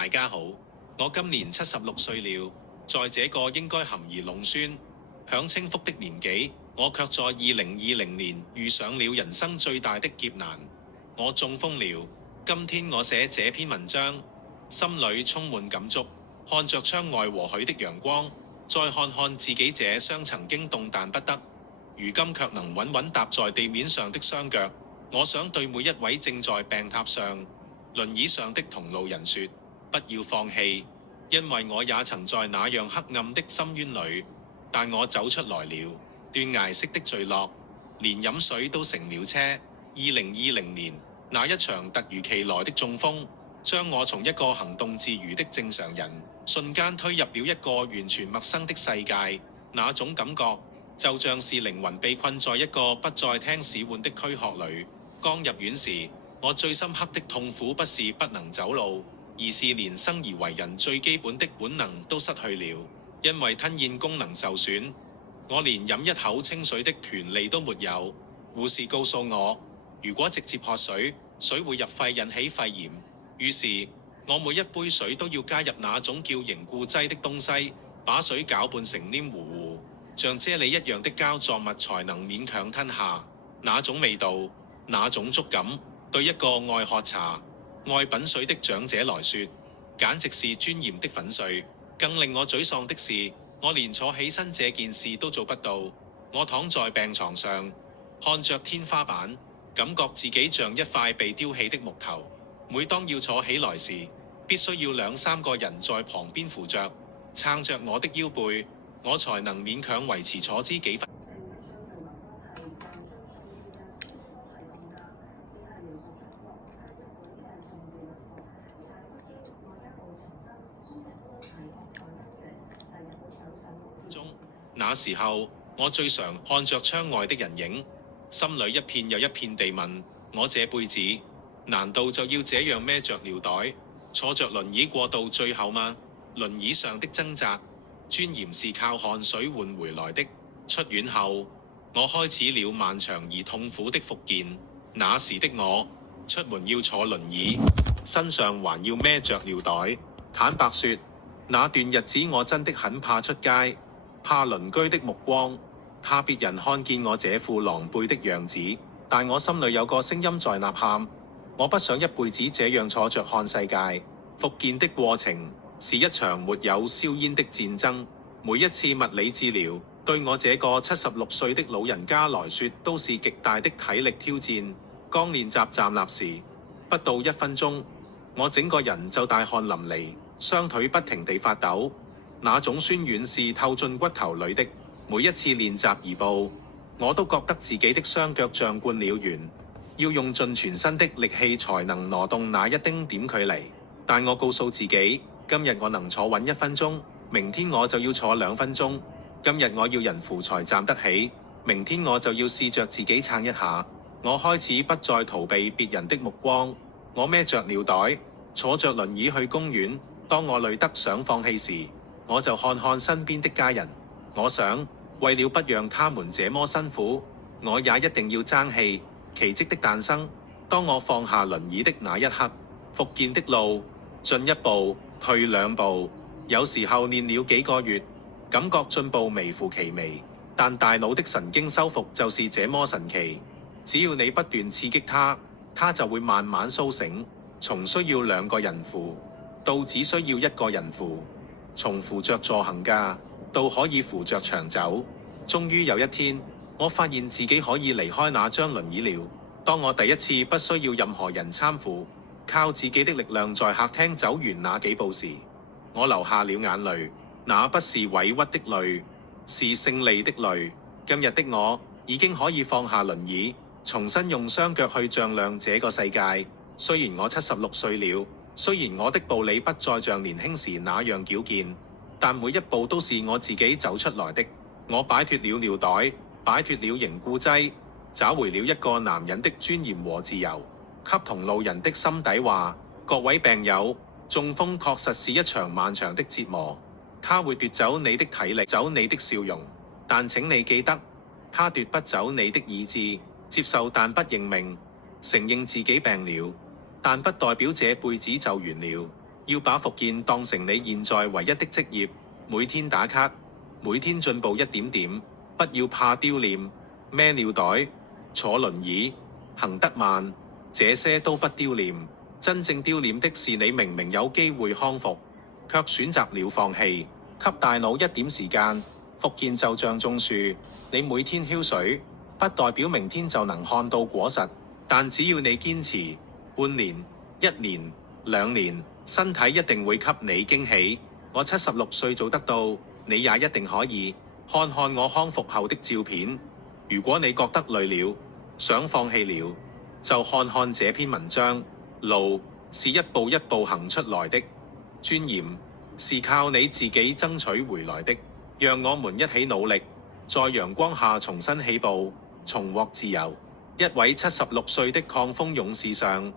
大家好，我今年76歲了，在這個應該含飴弄孫、享清福的年紀，我卻在2020年遇上了人生最大的劫難，我中風了。今天我寫這篇文章，心裏充滿感觸，看着窗外和煦的陽光，再看看自己這雙曾經動彈不得，如今卻能穩穩踏在地面上的雙腳，我想對每一位正在病榻上、輪椅上的同路人說，不要放棄，因為我也曾在那樣黑暗的深淵裏，但我走出來了。斷崖式的墜落，連飲水都成了車。2020年那一場突如其來的中風，將我從一個行動自如的正常人，瞬間推入了一個完全陌生的世界。那種感覺，就像是靈魂被困在一個不再聽使喚的軀殼裏。剛入院時，我最深刻的痛苦不是不能走路，而是連生而為人最基本的本能都失去了，因為吞咽功能受損。我連飲一口清水的權利都沒有。護士告訴我，如果直接喝水，水會入肺引起肺炎。於是，我每一杯水都要加入那種叫凝固劑的東西，把水攪拌成黏糊糊，像啫喱一樣的膠狀物才能勉強吞下。那種味道，那種觸感，對一個愛喝茶、愛品水的長者來說，簡直是尊嚴的粉碎。更令我沮喪的是，我連坐起身這件事都做不到。我躺在病床上，看着天花板，感覺自己像一塊被丟棄的木頭。每當要坐起來時，必須要兩三個人在旁邊扶着，撐着我的腰背，我才能勉強維持坐姿幾分鐘。那時候，我最常看着窗外的人影，心裏一片又一片地問：我這輩子難道就要這樣孭着尿袋，坐着輪椅過到最後嗎？輪椅上的掙扎，尊嚴是靠汗水換回來的。出院後，我開始了漫長而痛苦的復健。那時的我，出門要坐輪椅，身上還要孭着尿袋。坦白說，那段日子我真的很怕出街，怕鄰居的目光，怕別人看見我這副狼狽的樣子。但我心裏有個聲音在吶喊，我不想一輩子這樣坐着看世界。復健的過程是一場沒有硝煙的戰爭，每一次物理治療對我這個76歲的老人家來說都是極大的體力挑戰。剛練習站立時，不到1分鐘，我整個人就大汗淋漓，雙腿不停地發抖，那種酸軟是透進骨頭裏的。每一次練習移步，我都覺得自己的雙腳像灌了鉛，要用盡全身的力氣才能挪動那一丁點距離。但我告訴自己，今日我能坐穩1分鐘，明天我就要坐2分鐘。今日我要人扶才站得起，明天我就要試着自己撐一下。我開始不再逃避別人的目光，我孭着尿袋，坐着輪椅去公園。當我累得想放棄時，我就看看身邊的家人。我想，為了不讓他們這麼辛苦，我也一定要爭氣。奇蹟的誕生，當我放下輪椅的那一刻，復健的路，進一步，退2步，有時候練了幾個月，感覺進步微乎其微，但大腦的神經修復就是這麼神奇。只要你不斷刺激它，它就會慢慢甦醒，從需要2個人扶，到只需要1個人扶，從扶着助行架，到可以扶着長走。終於有一天，我發現自己可以離開那張輪椅了。當我第一次不需要任何人攙扶，靠自己的力量在客廳走完那幾步時，我流下了眼淚。那不是委屈的淚，是勝利的淚。今日的我已經可以放下輪椅，重新用雙腳去丈量這個世界。雖然我76歲了，雖然我的步履不再像年輕時那樣矯健，但每一步都是我自己走出來的。我擺脫了尿袋，擺脫了凝固劑，找回了一個男人的尊嚴和自由。給同路人的心底話：各位病友，中風確實是一場漫長的折磨，它會奪走你的體力，走你的笑容。但請你記得，它奪不走你的意志。接受但不認命，承認自己病了，但不代表這輩子就完了。要把復健當成你現在唯一的職業，每天打卡，每天進步一點點，不要怕丟臉，孭尿袋、坐輪椅、行得慢，這些都不丟臉。真正丟臉的是你明明有機會康復，卻選擇了放棄。給大腦一點時間，復健就像種樹，你每天澆水，不代表明天就能看到果實，但只要你堅持，半年、1年、2年，身體一定會給你驚喜。我76歲做得到，你也一定可以。看看我康復後的照片。如果你覺得累了，想放棄了，就看看這篇文章。路是一步一步行出來的，尊嚴是靠你自己爭取回來的。讓我們一起努力，在陽光下重新起步，重獲自由。一位76歲的抗風勇士上